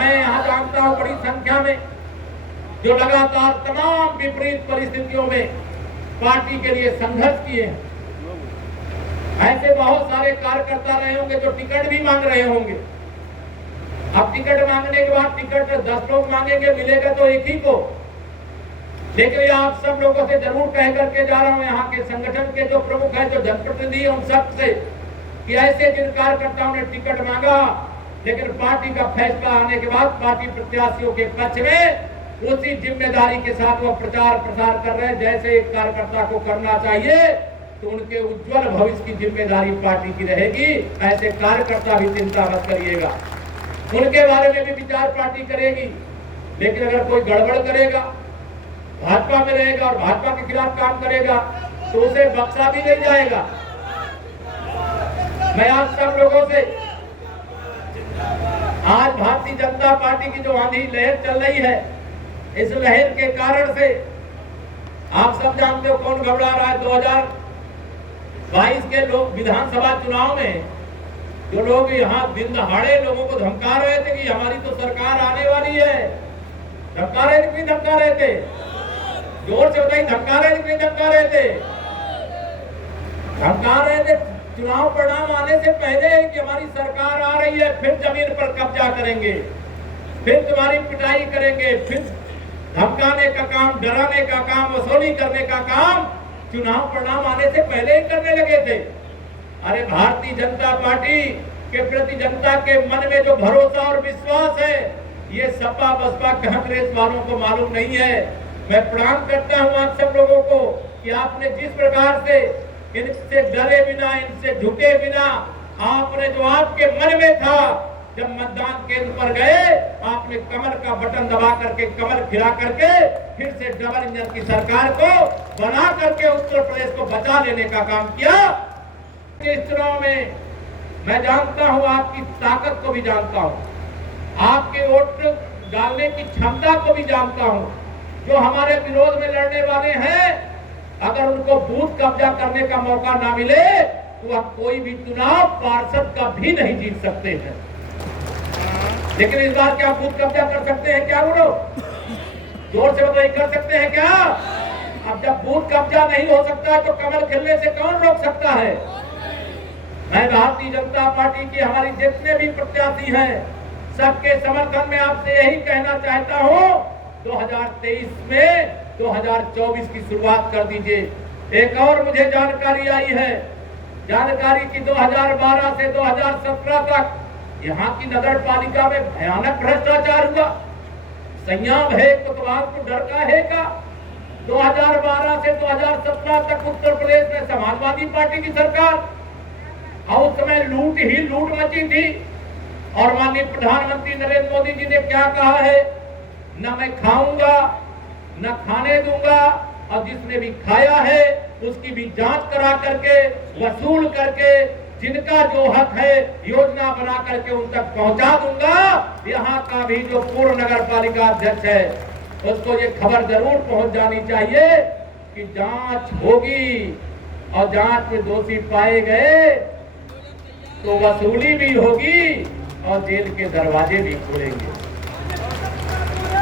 मैं यहाँ जानता हूँ बड़ी संख्या में जो लगातार तमाम विपरीत परिस्थितियों में पार्टी के लिए संघर्ष किए हैं। ऐसे बहुत सारे कार्यकर्ता रहे होंगे जो टिकट भी मांग रहे होंगे। अब टिकट मांगने के बाद टिकट 10 लोग मांगेंगे, मिलेगा तो एक ही को। लेकिन आप सब लोगों से जरूर कह करके जा रहा हूं, यहाँ के संगठन के जो प्रमुख है, जो जनप्रतिनिधि, उन सब से कि ऐसे जिन कार्यकर्ताओं ने टिकट मांगा लेकिन पार्टी का फैसला आने के बाद पार्टी प्रत्याशियों के पक्ष में उसी जिम्मेदारी के साथ वो प्रचार प्रसार कर रहे हैं जैसे एक कार्यकर्ता को करना चाहिए, तो उनके उज्जवल भविष्य की जिम्मेदारी पार्टी की रहेगी। ऐसे कार्यकर्ता भी चिंता मत करिएगा, उनके बारे में भी विचार पार्टी करेगी। लेकिन अगर कोई गड़बड़ करेगा, भाजपा में रहेगा और भाजपा के खिलाफ काम करेगा तो उसे बख्शा भी नहीं जाएगा। मैं आप सब लोगों से आज भारतीय जनता पार्टी की जो आंधी लहर चल रही है, इस लहर के कारण से आप सब जानते हो कौन घबरा रहा है। 2022 के लोग विधानसभा चुनाव में जो लोग यहाँ दिन दहाड़े लोगों को धमका रहे थे कि हमारी तो सरकार आने वाली है, धमका रहे थे, धमका रहे थे, जोर से बताइए, धमका रहे थे, धमका रहे थे, धमका रहे थे चुनाव परिणाम आने से पहले कि हमारी सरकार आ रही है, फिर जमीन पर कब्जा करेंगे, फिर तुम्हारी पिटाई करेंगे, फिर धमकाने का काम, डराने का काम, वसूली करने का काम चुनाव परिणाम आने से पहले ही करने लगे थे। अरे भारतीय जनता पार्टी के प्रति जनता के मन में जो भरोसा और विश्वास है, ये सपा बसपा कांग्रेस वालों को मालूम नहीं है। मैं प्रणाम करता हूं आप सब लोगों को कि आपने जिस प्रकार से इनसे डरे बिना, इनसे झुके बिना, आपने जो आपके मन में था, जब मतदान केंद्र पर गए आपने कमर का बटन दबा करके, कमर फिरा करके फिर से डबल इंजन की सरकार को बना करके उत्तर प्रदेश को बचा लेने का काम किया। इस चुनाव में मैं जानता हूं, आपकी ताकत को भी जानता हूं, आपके वोट डालने की क्षमता को भी जानता हूं। जो हमारे विरोध में लड़ने वाले हैं, अगर उनको बूथ कब्जा करने का मौका ना मिले तो अब कोई भी चुनाव पार्षद का भी नहीं जीत सकते हैं। लेकिन इस बार क्या बूथ कब्जा कर सकते हैं क्या? वो लोग जोर से बताइए, कर सकते हैं क्या? अब जब बूथ कब्जा नहीं हो सकता तो कमल खिलने से कौन रोक सकता है? मैं भारतीय जनता पार्टी की हमारी जितने भी प्रत्याशी हैं, सबके समर्थन में आपसे यही कहना चाहता हूं, 2023 में 2024 की शुरुआत कर दीजिए। एक और मुझे जानकारी आई है, जानकारी की 2012 से 2017 तक यहाँ की नगर पालिका में भयानक भ्रष्टाचार हुआ। संयम है, कोतवाल को डर का है का? 2012 से 2017 तक उत्तर प्रदेश में समाजवादी पार्टी की सरकार, और उस समय लूट ही लूट मची थी। और माननीय प्रधानमंत्री नरेंद्र मोदी जी ने क्या कहा है, न मैं खाऊंगा न खाने दूंगा, और जिसने भी खाया है उसकी भी जांच करा करके, वसूल करके, जिनका जो हक है योजना बना करके उन तक पहुंचा दूंगा। यहाँ का भी जो पूर्व नगर पालिका अध्यक्ष है उसको ये खबर जरूर पहुंच जानी चाहिए कि जांच होगी और जांच में दोषी पाए गए तो वसूली भी होगी और जेल के दरवाजे भी खुलेंगे।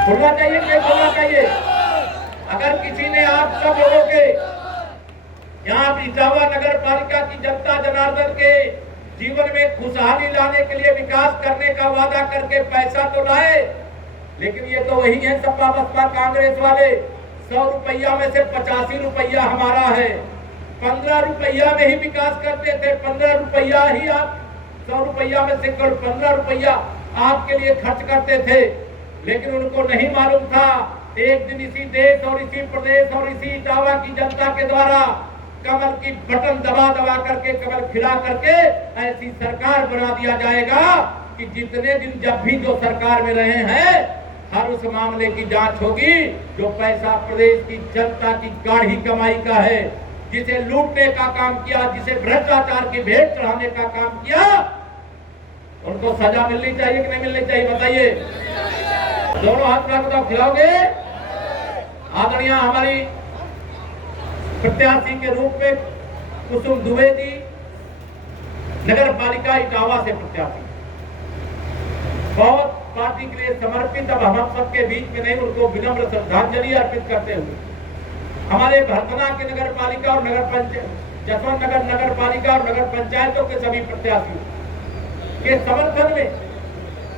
खुलना चाहिए कि खुलना चाहिए? अगर किसी ने आप सब लोगों के यहाँ इटावा नगर पालिका की जनता जनार्दन के जीवन में खुशहाली लाने के लिए विकास करने का वादा करके पैसा तो लाए, लेकिन ये तो वही है सपा बसपा कांग्रेस वाले, 100 रुपया में से 85 रुपया हमारा है। 15 रुपया में ही विकास करते थे, 15 रुपया ही आप 100 रुपया में से 15 रुपया आपके लिए खर्च करते थे। लेकिन उनको नहीं मालूम था, एक दिन इसी देश और इसी प्रदेश और इसी इटावा की जनता के द्वारा कमल की बटन दबा दबा करके, कमल खिला करके ऐसी सरकार बना दिया जाएगा कि जितने दिन जब भी जो सरकार में रहे हैं हर उस मामले की जांच होगी। जो पैसा प्रदेश की जनता की गाढ़ी कमाई का है, जिसे लूटने का काम किया, जिसे भ्रष्टाचार की भेंट चढ़ाने का काम किया, उनको सजा मिलनी चाहिए कि नहीं मिलनी चाहिए? बताइए। दोनों हाथ में बताओ, खिलाओगे? आदरणीय हमारी प्रत्याशी के रूप में कुसुम दुबे जी, नगर पालिका इटावा से प्रत्याशी, बहुत पार्टी के लिए समर्पित अब हम सबके बीच में नहीं, उनको विनम्र श्रद्धांजलि अर्पित करते हुए हमारे भरतना के नगर पालिका और नगर पंचायत, जसवंत नगर नगर पालिका और नगर पंचायतों के सभी प्रत्याशियों के समर्थन में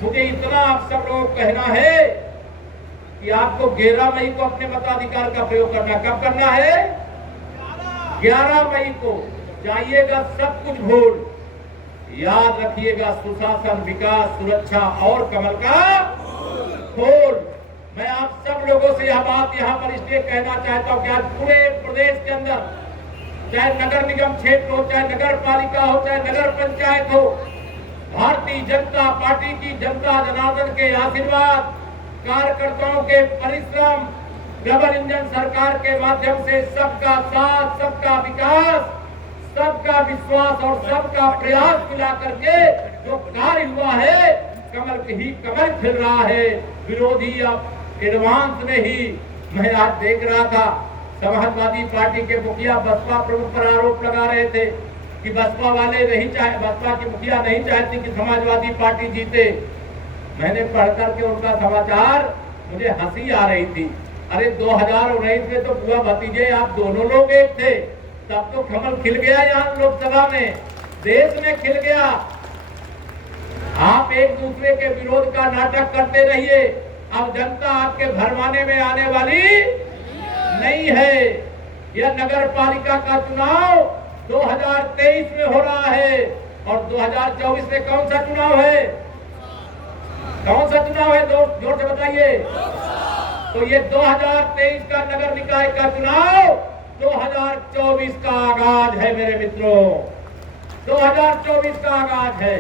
मुझे इतना आप सब लोगों को कहना है कि आपको 11 मई को अपने मताधिकार का प्रयोग करना। कब करना है? 11 मई को। जाइएगा सब कुछ भूल, याद रखिएगा सुशासन, विकास, सुरक्षा और कमल का फूल। मैं आप सब लोगों से यह बात यहाँ पर इसलिए कहना चाहता हूँ कि आज पूरे प्रदेश के अंदर, चाहे नगर निगम क्षेत्र हो, चाहे नगर पालिका हो, चाहे नगर पंचायत हो, भारतीय जनता पार्टी की जनता जनार्दन के आशीर्वाद, कार्यकर्ताओं के परिश्रम, डबल इंजन सरकार के माध्यम से सबका साथ, सबका विकास, सबका विश्वास और सबका प्रयास मिला करके जो कार्य हुआ है, कमल ही कमल खिल रहा है। विरोधी अब एडवांस में ही मैं आज देख रहा था, समाजवादी पार्टी के मुखिया बसपा प्रमुख पर आरोप लगा रहे थे कि बसपा वाले नहीं चाहे, बसपा की मुखिया नहीं चाहती कि समाजवादी पार्टी जीते। मैंने पढ़ करके उनका समाचार, मुझे हंसी आ रही थी। अरे 2019 में तो बुआ भतीजे आप दोनों लोग एक थे, तब तो कमल खिल गया यहाँ लोकसभा में, देश में खिल गया। आप एक दूसरे के विरोध का नाटक करते रहिए, अब जनता आपके भरमाने में आने वाली नहीं है। यह नगर पालिका का चुनाव 2023 में हो रहा है और 2024 में कौन सा चुनाव है? कौन सा चुनाव है? जोर से बताइए। तो ये 2023 का नगर निकाय का चुनाव 2024 का आगाज है मेरे मित्रों, 2024 का आगाज है।